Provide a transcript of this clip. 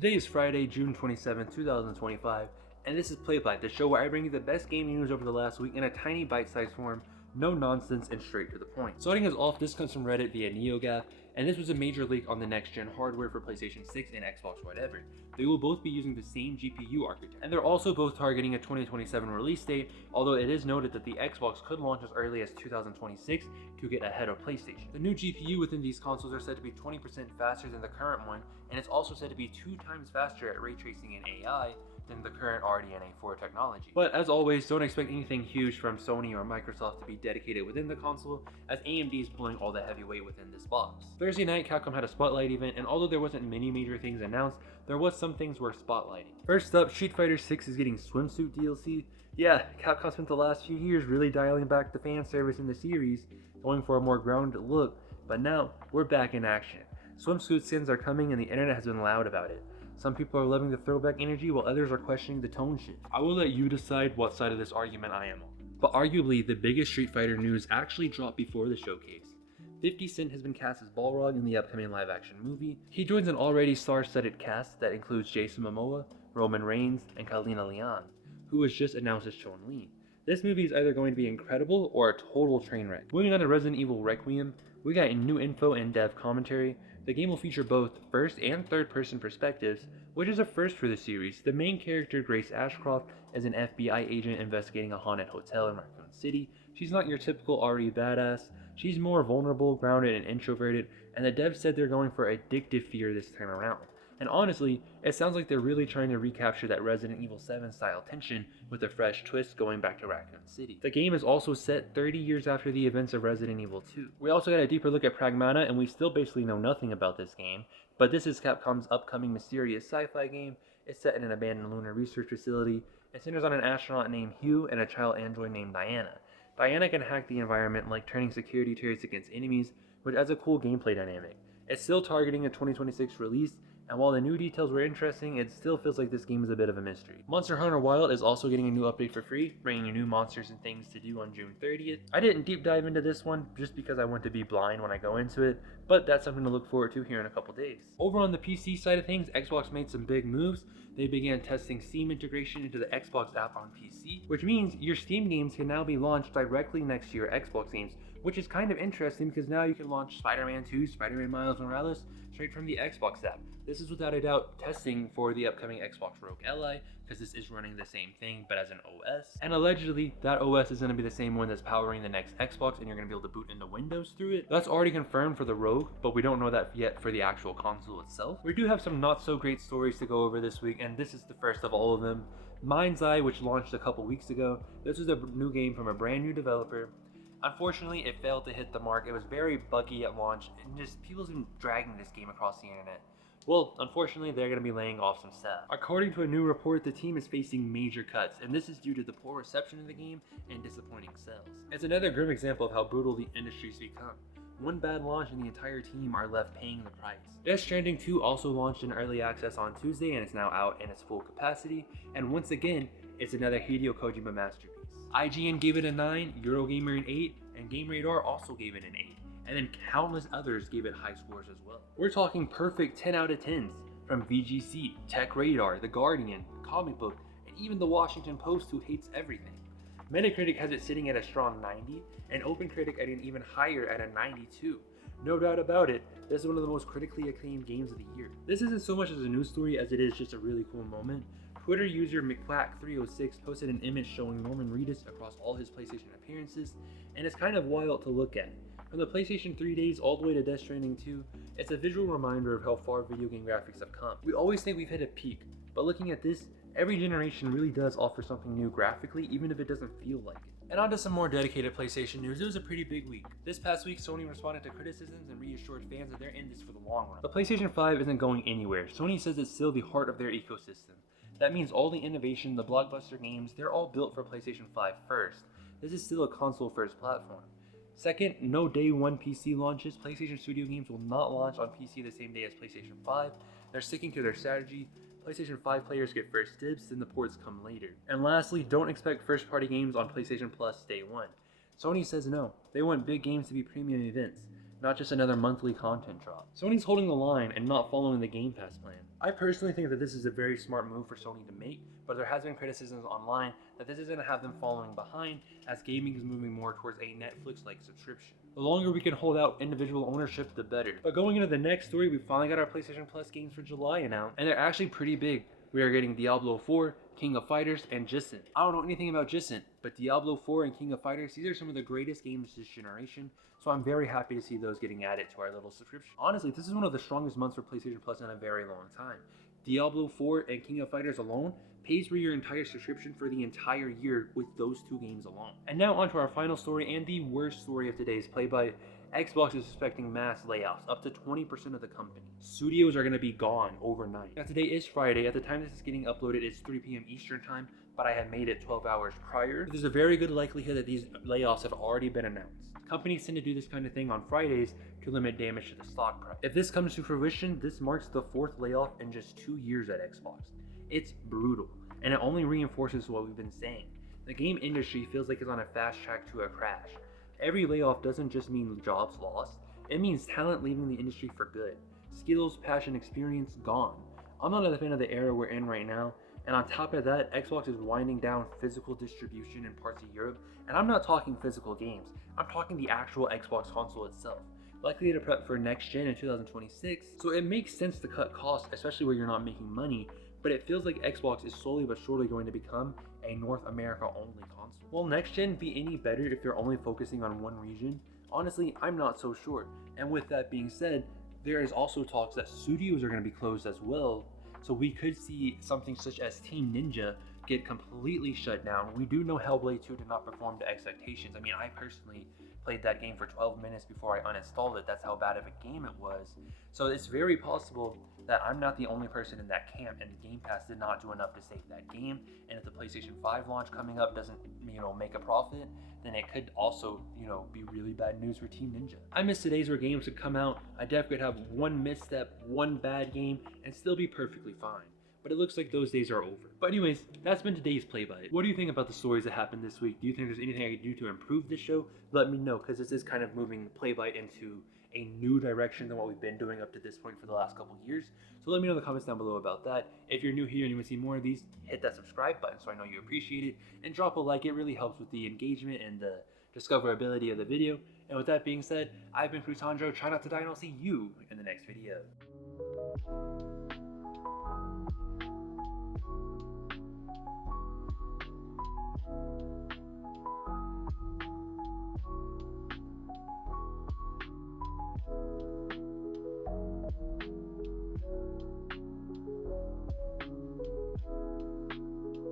Today is Friday, June 27, 2025, and this is Playbyte, the show where I bring you the best game news over the last week in a tiny bite-sized form, no nonsense and straight to the point. Starting us off, this comes from Reddit via NeoGAF, and this was a major leak on the next-gen hardware for PlayStation 6 and Xbox whatever. They will both be using the same GPU architecture, and they're also both targeting a 2027 release date, although it is noted that the Xbox could launch as early as 2026 to get ahead of PlayStation. The new GPU within these consoles are said to be 20% faster than the current one, and it's also said to be 2 times faster at ray tracing and AI than the current RDNA 4 technology. But as always, don't expect anything huge from Sony or Microsoft to be dedicated within the console, as AMD is pulling all the heavy weight within this box. Thursday night, Capcom had a Spotlight event, and although there wasn't many major things announced, there was some things worth spotlighting. First up, Street Fighter 6 is getting swimsuit DLC. Yeah, Capcom spent the last few years really dialing back the fan service in the series, going for a more grounded look, but now we're back in action. Swimsuit skins are coming and the internet has been loud about it. Some people are loving the throwback energy while others are questioning the tone shift. I will let you decide what side of this argument I am on. But arguably, the biggest Street Fighter news actually dropped before the showcase. 50 Cent has been cast as Balrog in the upcoming live-action movie. He joins an already star-studded cast that includes Jason Momoa, Roman Reigns, and Kalina Lian, who was just announced as Chun-Li. This movie is either going to be incredible or a total train wreck. Moving on to Resident Evil Requiem, we got new info and dev commentary. The game will feature both first and third person perspectives, which is a first for the series. The main character, Grace Ashcroft, is an FBI agent investigating a haunted hotel in Raccoon City. She's not your typical RE badass. She's more vulnerable, grounded, and introverted, and the devs said they're going for addictive fear this time around. And honestly, it sounds like they're really trying to recapture that Resident Evil 7 style tension with a fresh twist going back to Raccoon City. The game is also set 30 years after the events of Resident Evil 2. We also got a deeper look at Pragmata, and we still basically know nothing about this game, but this is Capcom's upcoming mysterious sci-fi game. It's set in an abandoned lunar research facility. It centers on an astronaut named Hugh and a child android named Diana. Diana can hack the environment, like turning security turrets against enemies, which adds a cool gameplay dynamic. It's still targeting a 2026 release, and while the new details were interesting, it still feels like this game is a bit of a mystery. Monster Hunter Wilds is also getting a new update for free, bringing you new monsters and things to do on June 30th. I didn't deep dive into this one, just because I want to be blind when I go into it, but that's something to look forward to here in a couple days. Over on the PC side of things, Xbox made some big moves. They began testing Steam integration into the Xbox app on PC, which means your Steam games can now be launched directly next to your Xbox games, which is kind of interesting because now you can launch Spider-Man 2, Spider-Man Miles Morales straight from the Xbox app. This is without a doubt testing for the upcoming Xbox Rogue Ally, because this is running the same thing but as an OS. And allegedly, that OS is going to be the same one that's powering the next Xbox, and you're going to be able to boot into Windows through it. That's already confirmed for the Rogue, but we don't know that yet for the actual console itself. We do have some not so great stories to go over this week, and this is the first of all of them. MindsEye, which launched a couple weeks ago. This is a new game from a brand new developer. Unfortunately, it failed to hit the mark. It was very buggy at launch, and just people's been dragging this game across the internet. Well, unfortunately, they're going to be laying off some staff. According to a new report, the team is facing major cuts, and this is due to the poor reception of the game and disappointing sales. It's another grim example of how brutal the industry's become. One bad launch and the entire team are left paying the price. Death Stranding 2 also launched in early access on Tuesday, and it's now out in its full capacity, and once again, it's another Hideo Kojima masterpiece. IGN gave it a 9, Eurogamer an 8, and GameRadar also gave it an 8. And then countless others gave it high scores as well. We're talking perfect 10 out of 10s from VGC, Tech Radar, The Guardian, Comic Book, and even the Washington Post, who hates everything. Metacritic has it sitting at a strong 90, and OpenCritic at an even higher at a 92. No doubt about it, this is one of the most critically acclaimed games of the year. This isn't so much as a news story as it is just a really cool moment. Twitter user McQuack306 posted an image showing Norman Reedus across all his PlayStation appearances, and it's kind of wild to look at. From the PlayStation 3 days all the way to Death Stranding 2, it's a visual reminder of how far video game graphics have come. We always think we've hit a peak, but looking at this, every generation really does offer something new graphically, even if it doesn't feel like it. And on to some more dedicated PlayStation news. It was a pretty big week. This past week, Sony responded to criticisms and reassured fans that they're in this for the long run. The PlayStation 5 isn't going anywhere. Sony says it's still the heart of their ecosystem. That means all the innovation, the blockbuster games, they're all built for PlayStation 5 first. This is still a console-first platform. Second, no day one PC launches. PlayStation Studio games will not launch on PC the same day as PlayStation 5. They're sticking to their strategy. PlayStation 5 players get first dibs, then the ports come later. And lastly, don't expect first-party games on PlayStation Plus day one. Sony says no. They want big games to be premium events, not just another monthly content drop. Sony's holding the line and not following the Game Pass plan. I personally think that this is a very smart move for Sony to make, but there has been criticisms online that this is going to have them falling behind as gaming is moving more towards a Netflix-like subscription. The longer we can hold out individual ownership, the better. But going into the next story, we finally got our PlayStation Plus games for July announced, and they're actually pretty big. We are getting Diablo 4, King of Fighters, and Jisn. I don't know anything about Jisn, but Diablo 4 and King of Fighters, these are some of the greatest games this generation, so I'm very happy to see those getting added to our little subscription. Honestly, this is one of the strongest months for PlayStation Plus in a very long time. Diablo 4 and King of Fighters alone pays for your entire subscription for the entire year with those two games alone. And now on to our final story and the worst story of today's Playbyte. Xbox is expecting mass layoffs, up to 20% of the company. Studios are going to be gone overnight. Now today is Friday. At the time this is getting uploaded, it's 3 p.m. Eastern time, but I had made it 12 hours prior. There's a very good likelihood that these layoffs have already been announced. Companies tend to do this kind of thing on Fridays to limit damage to the stock price. If this comes to fruition, this marks the 4th layoff in just 2 years at Xbox. It's brutal, and it only reinforces what we've been saying. The game industry feels like it's on a fast track to a crash. Every layoff doesn't just mean jobs lost, it means talent leaving the industry for good. Skills, passion, experience gone. I'm not a fan of the era we're in right now, and on top of that, Xbox is winding down physical distribution in parts of Europe, and I'm not talking physical games, I'm talking the actual Xbox console itself, likely to prep for NextGen in 2026, so it makes sense to cut costs, especially where you're not making money, but it feels like Xbox is slowly but surely going to become a North America only console. Will NextGen be any better if they're only focusing on one region? Honestly, I'm not so sure, and with that being said, there is also talks that studios are going to be closed as well, so we could see something such as Team Ninja get completely shut down. We do know Hellblade 2 did not perform to expectations. I mean, I personally played that game for 12 minutes before I uninstalled it. That's how bad of a game it was. So it's very possible that I'm not the only person in that camp, and Game Pass did not do enough to save that game. And if the PlayStation 5 launch coming up doesn't, make a profit, then it could also, be really bad news for Team Ninja. I miss today's where games could come out. I definitely could have one misstep, one bad game, and still be perfectly fine. But it looks like those days are over. But anyways, that's been today's Playbyte. What do you think about the stories that happened this week? Do you think there's anything I could do to improve this show? Let me know, because this is kind of moving Playbyte into a new direction than what we've been doing up to this point for the last couple years. So let me know in the comments down below about that. If you're new here and you want to see more of these, hit that subscribe button so I know you appreciate it, and drop a like. It really helps with the engagement and the discoverability of the video. And with that being said, I've been Crutandro. Try not to die, and I'll see you in the next video.